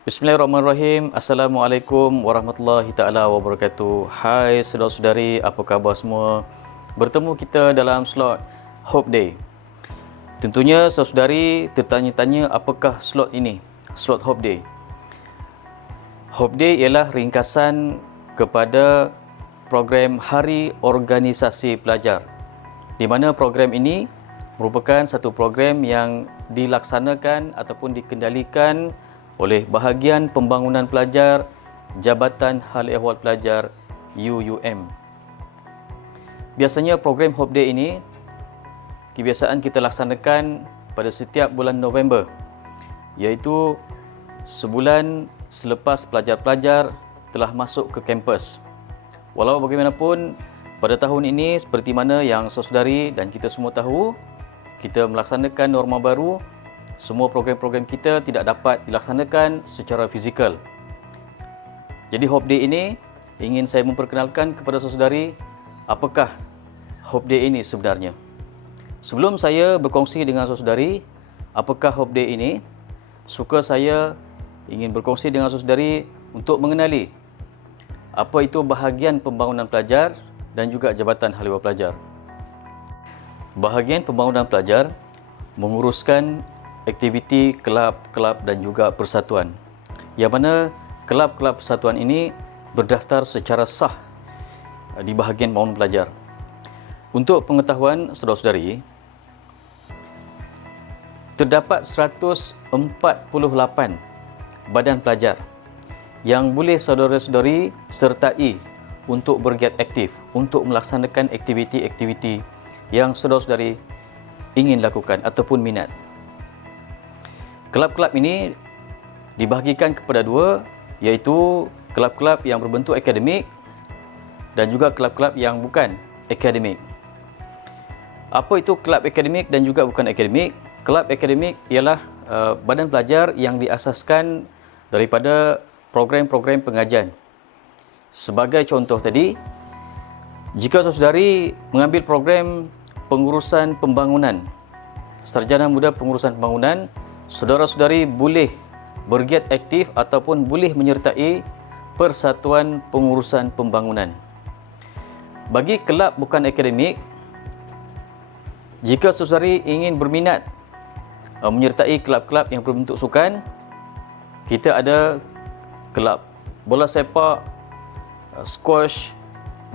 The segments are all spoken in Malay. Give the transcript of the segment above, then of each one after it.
Bismillahirrahmanirrahim. Assalamualaikum warahmatullahi taala wabarakatuh. Hai saudara-saudari, apa khabar semua? Bertemu kita dalam slot Hope Day. Tentunya saudara-saudari tertanya-tanya apakah slot ini? Slot Hope Day. Hope Day ialah ringkasan kepada program Hari Organisasi Pelajar, di mana program ini merupakan satu program yang dilaksanakan ataupun dikendalikan oleh Bahagian Pembangunan Pelajar Jabatan Hal Ehwal Pelajar UUM. Biasanya program Hope Day ini kebiasaan kita laksanakan pada setiap bulan November, iaitu sebulan selepas pelajar-pelajar telah masuk ke kampus. Walau bagaimanapun, pada tahun ini seperti mana yang saudari dan kita semua tahu, kita melaksanakan norma baru. Semua program-program kita tidak dapat dilaksanakan secara fizikal. Jadi Hope Day ini ingin saya memperkenalkan kepada saudari apakah Hope Day ini sebenarnya. Sebelum saya berkongsi dengan saudari apakah Hope Day ini, suka saya ingin berkongsi dengan saudari untuk mengenali apa itu Bahagian Pembangunan Pelajar dan juga Jabatan Hal Ehwal Pelajar. Bahagian Pembangunan Pelajar menguruskan aktiviti kelab-kelab dan juga persatuan, yang mana kelab-kelab persatuan ini berdaftar secara sah di Bahagian Pembangunan Pelajar. Untuk pengetahuan saudara-saudari, terdapat 148 badan pelajar yang boleh saudara-saudari sertai untuk bergiat aktif, untuk melaksanakan aktiviti-aktiviti yang saudara-saudari ingin lakukan ataupun minat. Kelab-kelab ini dibahagikan kepada dua, iaitu kelab-kelab yang berbentuk akademik dan juga kelab-kelab yang bukan akademik. Apa itu kelab akademik dan juga bukan akademik? Kelab akademik ialah badan pelajar yang diasaskan daripada program-program pengajian. Sebagai contoh tadi, jika saudari mengambil program pengurusan pembangunan, sarjana muda pengurusan pembangunan, saudara-saudari boleh bergiat aktif ataupun boleh menyertai Persatuan Pengurusan Pembangunan. Bagi kelab bukan akademik, jika saudari ingin berminat menyertai kelab-kelab yang berbentuk sukan, kita ada kelab bola sepak, squash,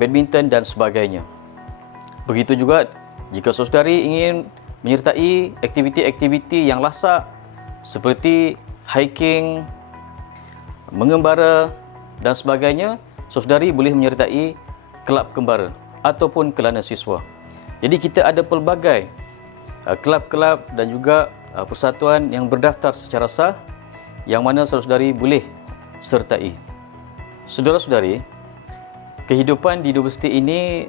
badminton dan sebagainya. Begitu juga jika saudari ingin menyertai aktiviti-aktiviti yang lasak seperti hiking, mengembara dan sebagainya, saudari boleh menyertai kelab kembara ataupun kelana siswa. Jadi kita ada pelbagai kelab-kelab dan juga persatuan yang berdaftar secara sah yang mana saudari boleh sertai. Saudara-saudari, kehidupan di universiti ini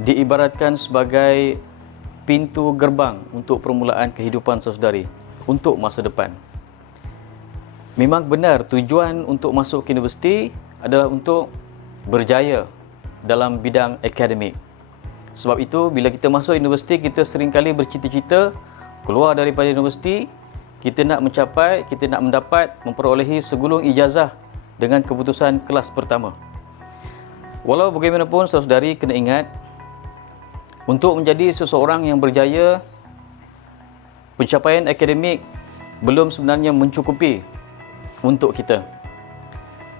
diibaratkan sebagai pintu gerbang untuk permulaan kehidupan saudari untuk masa depan. Memang benar tujuan untuk masuk ke universiti adalah untuk berjaya dalam bidang akademik. Sebab itu bila kita masuk universiti, kita seringkali bercita-cita keluar daripada universiti, kita nak mencapai, kita nak mendapat, memperolehi segulung ijazah dengan keputusan kelas pertama. Walau bagaimanapun saudari kena ingat, untuk menjadi seseorang yang berjaya, pencapaian akademik belum sebenarnya mencukupi untuk kita.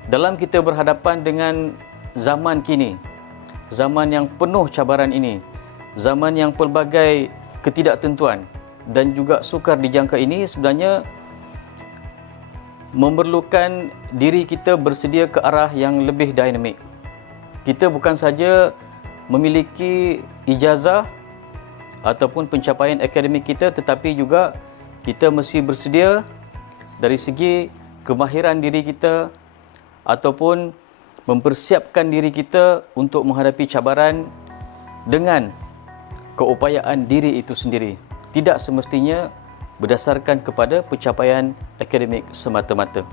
Dalam kita berhadapan dengan zaman kini, zaman yang penuh cabaran ini, zaman yang pelbagai ketidaktentuan dan juga sukar dijangka ini, sebenarnya memerlukan diri kita bersedia ke arah yang lebih dinamik. Kita bukan saja memiliki ijazah ataupun pencapaian akademik kita, tetapi juga kita mesti bersedia dari segi kemahiran diri kita ataupun mempersiapkan diri kita untuk menghadapi cabaran dengan keupayaan diri itu sendiri. Tidak semestinya berdasarkan kepada pencapaian akademik semata-mata.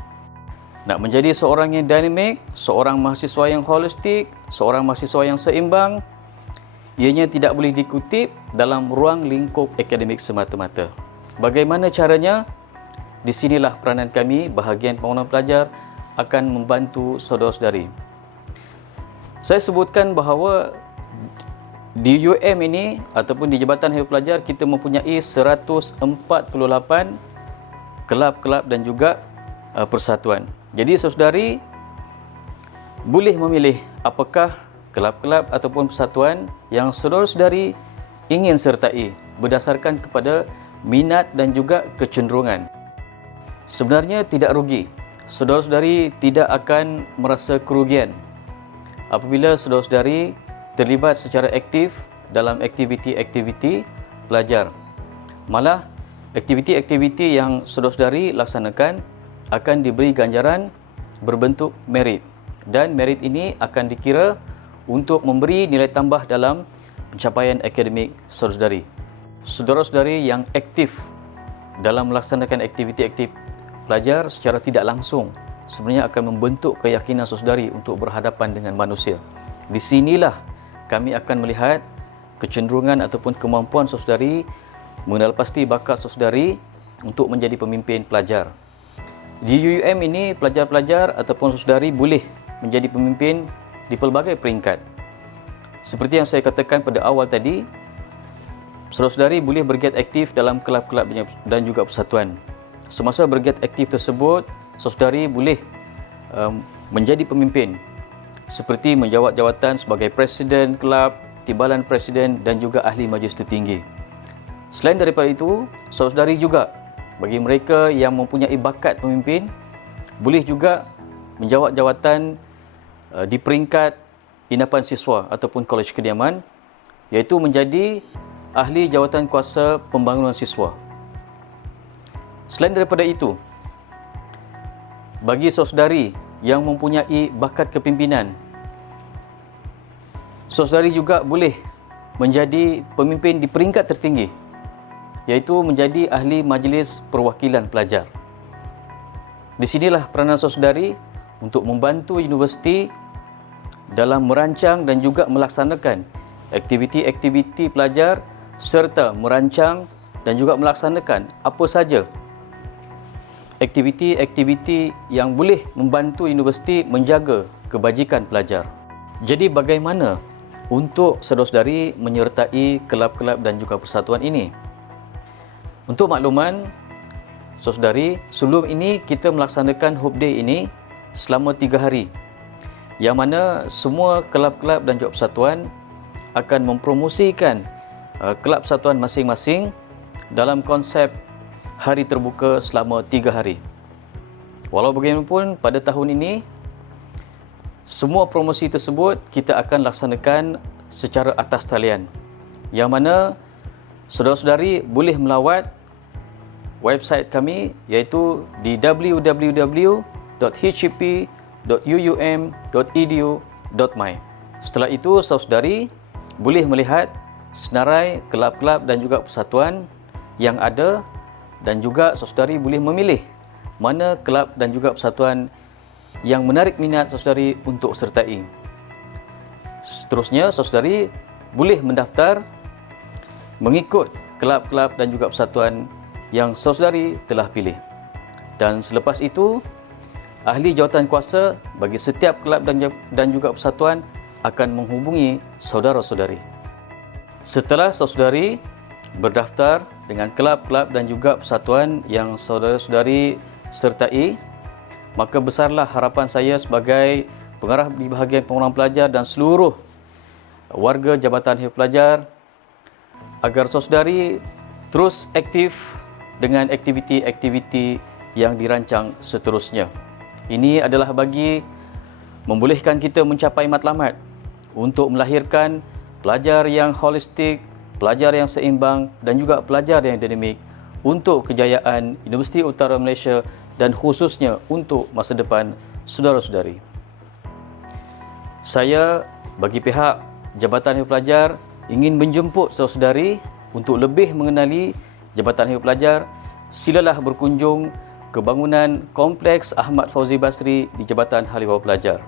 Nak menjadi seorang yang dinamik, seorang mahasiswa yang holistik, seorang mahasiswa yang seimbang, ianya tidak boleh dikutip dalam ruang lingkup akademik semata-mata. Bagaimana caranya? di sinilah peranan kami, bahagian pengurusan pelajar, akan membantu saudara-saudari. Saya sebutkan bahawa di UM ini ataupun di Jabatan Himpunan Pelajar kita mempunyai 148 kelab-kelab dan juga persatuan. Jadi saudari boleh memilih apakah kelab-kelab ataupun persatuan yang saudara-saudari ingin sertai berdasarkan kepada minat dan juga kecenderungan. Sebenarnya tidak rugi. Saudara-saudari tidak akan merasa kerugian apabila saudara-saudari terlibat secara aktif dalam aktiviti-aktiviti pelajar. Malah, aktiviti-aktiviti yang saudara-saudari laksanakan akan diberi ganjaran berbentuk merit, dan merit ini akan dikira untuk memberi nilai tambah dalam pencapaian akademik saudara-saudari. Saudara-saudari yang aktif dalam melaksanakan aktiviti-aktiviti pelajar secara tidak langsung sebenarnya akan membentuk keyakinan saudara-saudari untuk berhadapan dengan manusia. Di sinilah kami akan melihat kecenderungan ataupun kemampuan saudari mengenal pasti bakat saudari untuk menjadi pemimpin pelajar. Di UUM ini, pelajar-pelajar ataupun saudari boleh menjadi pemimpin di pelbagai peringkat. Seperti yang saya katakan pada awal tadi, saudari boleh bergiat aktif dalam kelab-kelab dan juga persatuan. Semasa bergiat aktif tersebut, saudari boleh menjadi pemimpin, seperti menjawat jawatan sebagai presiden kelab, timbalan presiden dan juga ahli majlis tertinggi. Selain daripada itu, saudari juga bagi mereka yang mempunyai bakat pemimpin boleh juga menjawat jawatan di peringkat Inapan Siswa ataupun Kolej Kediaman, iaitu menjadi ahli jawatan kuasa pembangunan siswa. Selain daripada itu, bagi saudari yang mempunyai bakat kepimpinan, saudari juga boleh menjadi pemimpin di peringkat tertinggi, iaitu menjadi ahli majlis perwakilan pelajar. Di sinilah peranan saudari untuk membantu universiti dalam merancang dan juga melaksanakan aktiviti-aktiviti pelajar serta merancang dan juga melaksanakan apa saja aktiviti-aktiviti yang boleh membantu universiti menjaga kebajikan pelajar. Jadi bagaimana untuk saudara-saudari menyertai kelab-kelab dan juga persatuan ini? Untuk makluman, saudari, sebelum ini kita melaksanakan Hope Day ini selama 3 hari, yang mana semua kelab-kelab dan juga persatuan akan mempromosikan kelab persatuan masing-masing dalam konsep hari terbuka selama 3 hari. Walau bagaimanapun, pada tahun ini semua promosi tersebut kita akan laksanakan secara atas talian, yang mana saudara-saudari boleh melawat website kami, iaitu di www.hcp.uum.edu.my. Setelah itu, saudara-saudari boleh melihat senarai kelab-kelab dan juga persatuan yang ada, dan juga saudari boleh memilih mana kelab dan juga persatuan yang menarik minat saudari untuk sertai. Seterusnya, saudari boleh mendaftar mengikut kelab-kelab dan juga persatuan yang saudari telah pilih. Dan selepas itu, ahli jawatan kuasa bagi setiap kelab dan juga persatuan akan menghubungi saudara-saudari. Setelah saudari berdaftar dengan kelab-kelab dan juga persatuan yang saudara-saudari sertai, maka besarlah harapan saya sebagai pengarah di bahagian pengurusan pelajar dan seluruh warga Jabatan Himpunan Pelajar agar saudari terus aktif dengan aktiviti-aktiviti yang dirancang seterusnya. Ini adalah bagi membolehkan kita mencapai matlamat untuk melahirkan pelajar yang holistik, pelajar yang seimbang dan juga pelajar yang dinamik untuk kejayaan Universiti Utara Malaysia dan khususnya untuk masa depan saudara-saudari. Saya bagi pihak Jabatan Himpunan Pelajar ingin menjemput saudara-saudari untuk lebih mengenali Jabatan Himpunan Pelajar. Silalah berkunjung ke bangunan Kompleks Ahmad Fauzi Basri di Jabatan Hal-Ehwal Pelajar.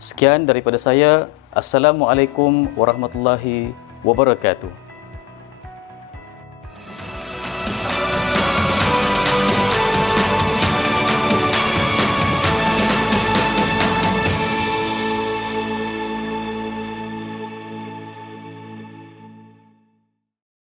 Sekian daripada saya. Assalamualaikum warahmatullahi wabarakatuh.